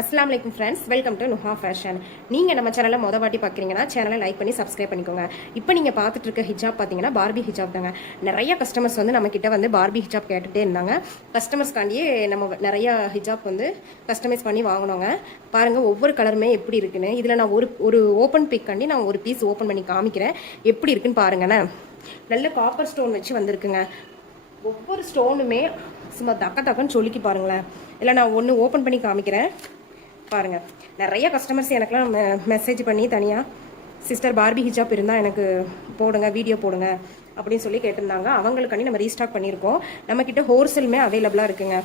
அஸ்லாம் வலைக்கும் friends welcome to Nuha fashion நீங்கள் நம்ம சேனலை மொதல் வாட்டி பார்க்குறீங்கன்னா சேனலை லைக் பண்ணி சப்ஸ்கிரைப் பண்ணிக்கோங்க. இப்போ நீங்கள் பார்த்துட்டு இருக்க ஹிஜாப் பார்த்தீங்கன்னா பார்பி ஹிஜாப் தாங்க. நிறைய கஸ்டமர்ஸ் வந்து நம்ம கிட்ட வந்து பார்பி ஹிஜாப் கேட்டுகிட்டே இருந்தாங்க. கஸ்டமர்ஸ்க்காண்டியே நம்ம நிறைய ஹிஜாப் வந்து கஸ்டமைஸ் பண்ணி வாங்கினோங்க. பாருங்கள் ஒவ்வொரு கலருமே எப்படி இருக்குன்னு. இதில் நான் ஒரு ஒரு ஓப்பன் பிக்காண்டி நான் ஒரு பீஸ் ஓப்பன் பண்ணி காமிக்கிறேன். எப்படி இருக்குன்னு பாருங்கண்ணே. நல்ல காப்பர் ஸ்டோன் வச்சு வந்திருக்குங்க. ஒவ்வொரு ஸ்டோனுமே சும்மா தக்க தக்கன்னு சொல்லிக்கி பாருங்களேன். இல்லை நான் ஒன்று ஓப்பன் பண்ணி காமிக்கிறேன். பாருங்கள் நிறைய கஸ்டமர்ஸ் எனக்குலாம் மெசேஜ் பண்ணி தனியாக சிஸ்டர் பார்பி ஹிஜாப் இருந்தால் எனக்கு போடுங்க வீடியோ போடுங்க அப்படின்னு சொல்லி கேட்டிருந்தாங்க. அவங்களுக்காண்டி நம்ம ரீஸ்டாக் பண்ணியிருக்கோம். நம்மக்கிட்ட ஹோல்சேலுமே அவைலபிளாக இருக்குங்க.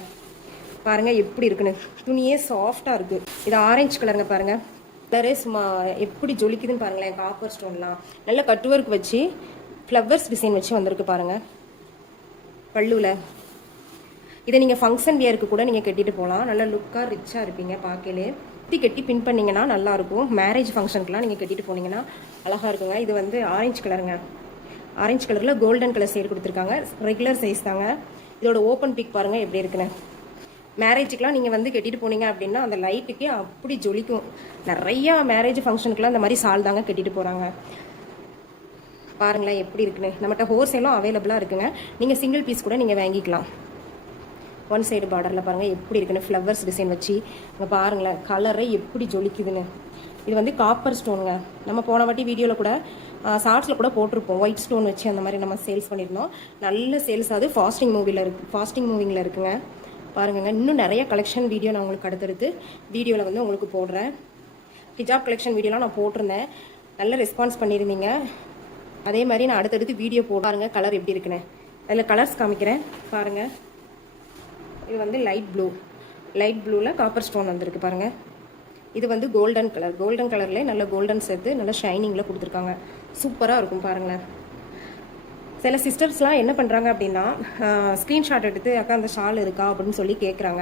பாருங்கள் எப்படி இருக்குன்னு. துணியே சாஃப்டாக இருக்குது இது ஆரஞ்சு கலருங்க பாருங்கள் கலரே சும்மா எப்படி ஜொலிக்குதுன்னு பாருங்களேன். காப்பர் ஸ்டோன்லாம் நல்ல கட் ஒர்க் வச்சு ஃப்ளவர்ஸ் டிசைன் வச்சு வந்திருக்கு பாருங்கள் பல்லுவில் இதை நீங்கள் ஃபங்க்ஷன் வியருக்கு கூட நீங்கள் கட்டிட்டு போகலாம் நல்ல லுக்காக ரிச்சாக இருப்பீங்க பார்க்கலே கட்டி கட்டி பின் பண்ணிங்கன்னா நல்லாயிருக்கும் மேரேஜ் ஃபங்க்ஷனுக்குலாம் நீங்கள் கட்டிட்டு போனீங்கன்னா அழகாக இருக்குங்க. இது வந்து ஆரஞ்சு கலருங்க ஆரஞ்சு கலரில் கோல்டன் கலர் சைடு கொடுத்துருக்காங்க. ரெகுலர் சைஸ் தாங்க. இதோட ஓப்பன் பிக் பாருங்கள் எப்படி இருக்குன்னு. மேரேஜுக்கெலாம் நீங்கள் வந்து கட்டிட்டு போனீங்க அப்படின்னா அந்த லைட்டுக்கே அப்படி ஜொலிக்கும். நிறையா மேரேஜ் ஃபங்க்ஷனுக்குலாம் இந்த மாதிரி சால் தாங்க கட்டிட்டு போகிறாங்க பாருங்களேன் எப்படி இருக்குன்னு. நம்மகிட்ட ஹோல்சேலும் அவைலபிளாக இருக்குங்க. நீங்கள் சிங்கிள் பீஸ் கூட நீங்கள் வாங்கிக்கலாம். ஒன் சைடு பார்டரில் பாருங்கள் எப்படி இருக்குன்னு ஃப்ளவர்ஸ் டிசைன் வச்சு இங்கே பாருங்களேன் கலரை எப்படி ஜொலிக்குதுன்னு. இது வந்து காப்பர் ஸ்டோனுங்க நம்ம போன வாட்டி வீடியோவில் கூட ஷார்ட்ஸில் கூட போட்டிருப்போம். ஒயிட் ஸ்டோன் வச்சு அந்த மாதிரி நம்ம சேல்ஸ் பண்ணியிருந்தோம். நல்ல சேல்ஸ் அது ஃபாஸ்டிங் மூவியில் இருக்கு ஃபாஸ்டிங் மூவிங்கில் இருக்குங்க. பாருங்கங்க இன்னும் நிறைய கலெக்ஷன் வீடியோ நான் உங்களுக்கு அடுத்தடுத்து வீடியோவில் வந்து உங்களுக்கு போடுறேன். ஹிஜாப் கலெக்ஷன் வீடியோலாம் நான் போட்டிருந்தேன். நல்ல ரெஸ்பான்ஸ் பண்ணியிருந்தீங்க. அதே மாதிரி நான் அடுத்தடுத்து வீடியோ போடுறாருங்க கலர் எப்படி இருக்குன்னு. அதில் கலர்ஸ் காமிக்கிறேன். பாருங்கள் இது வந்து லைட் ப்ளூ லைட் ப்ளூவில் காப்பர் ஸ்டோன் வந்திருக்கு பாருங்கள் இது வந்து கோல்டன் கலர் கோல்டன் கலர்லேயே நல்ல கோல்டன் சேர்த்து நல்ல ஷைனிங்கில் கொடுத்துருக்காங்க. சூப்பராக இருக்கும் பாருங்களேன். சில சிஸ்டர்ஸ்லாம் என்ன பண்ணுறாங்க அப்படின்னா ஸ்க்ரீன்ஷாட் எடுத்து அக்கா அந்த ஷால் இருக்கா? அப்படின்னு சொல்லி கேட்குறாங்க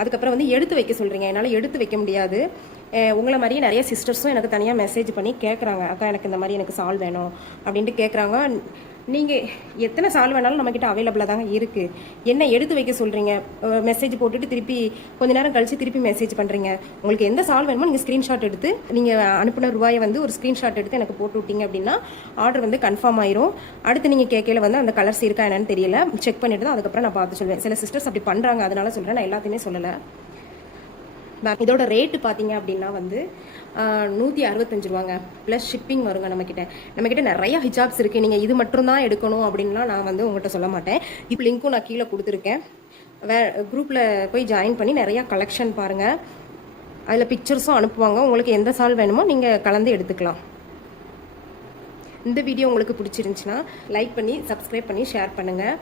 அதுக்கப்புறம் வந்து எடுத்து வைக்க சொல்கிறீங்க என்னால் எடுத்து வைக்க முடியாது. உங்களை மாதிரியே நிறைய சிஸ்டர்ஸும் எனக்கு தனியாக மெசேஜ் பண்ணி கேட்குறாங்க அக்கா எனக்கு இந்த மாதிரி எனக்கு சால் வேணும். அப்படின்ட்டு கேட்குறாங்க நீங்கள் எத்தனை சால் வேணாலும் நம்மக்கிட்ட அவைலபிளாக தாங்க இருக்குது என்ன எடுத்து வைக்க சொல்கிறீங்க மெசேஜ் போட்டுட்டு திருப்பி கொஞ்ச நேரம் கழித்து திருப்பி மெசேஜ் பண்ணுறீங்க உங்களுக்கு எந்த சால் வேணுமோ நீங்கள் ஸ்க்ரீன்ஷாட் எடுத்து நீங்கள் அனுப்பின ரூபாயை வந்து ஒரு ஸ்க்ரீன்ஷாட் எடுத்து எனக்கு போட்டு விட்டீங்க அப்படின்னா ஆர்டர் வந்து கன்ஃபார்ம் ஆயிரும். அடுத்து நீங்கள் கேட்கல வந்து அந்த கலர்ஸ் இருக்கா என்னன்னு தெரியல. செக் பண்ணிட்டு தான் அதுக்கப்புறம் நான் பார்த்து சொல்லுவேன் சில சிஸ்டர்ஸ் அப்படி பண்ணுறாங்க அதனால சொல்கிறேன் நான் எல்லாத்தையுமே சொல்லலை. மேம் இதோட ரேட்டு பார்த்தீங்க அப்படின்னா வந்து நூற்றி அறுபத்தஞ்சு ரூபாங்க. ப்ளஸ் ஷிப்பிங் வருங்க நம்மக்கிட்ட நம்மக்கிட்ட நிறைய ஹிஜாப்ஸ் இருக்குது நீங்கள் இது மட்டும் தான் எடுக்கணும் அப்படின்லாம் நான் வந்து உங்கள்கிட்ட சொல்ல மாட்டேன். இப்போ லிங்க்கும் நான் கீழே கொடுத்துருக்கேன். வே குரூப்பில் போய் ஜாயின் பண்ணி நிறையா கலெக்ஷன் பாருங்கள் அதில் பிக்சர்ஸும் அனுப்புவாங்க. உங்களுக்கு எந்த சால் வேணுமோ நீங்கள் கலந்து எடுத்துக்கலாம். இந்த வீடியோ உங்களுக்கு பிடிச்சிருந்துச்சுன்னா லைக் பண்ணி சப்ஸ்கிரைப் பண்ணி ஷேர் பண்ணுங்கள்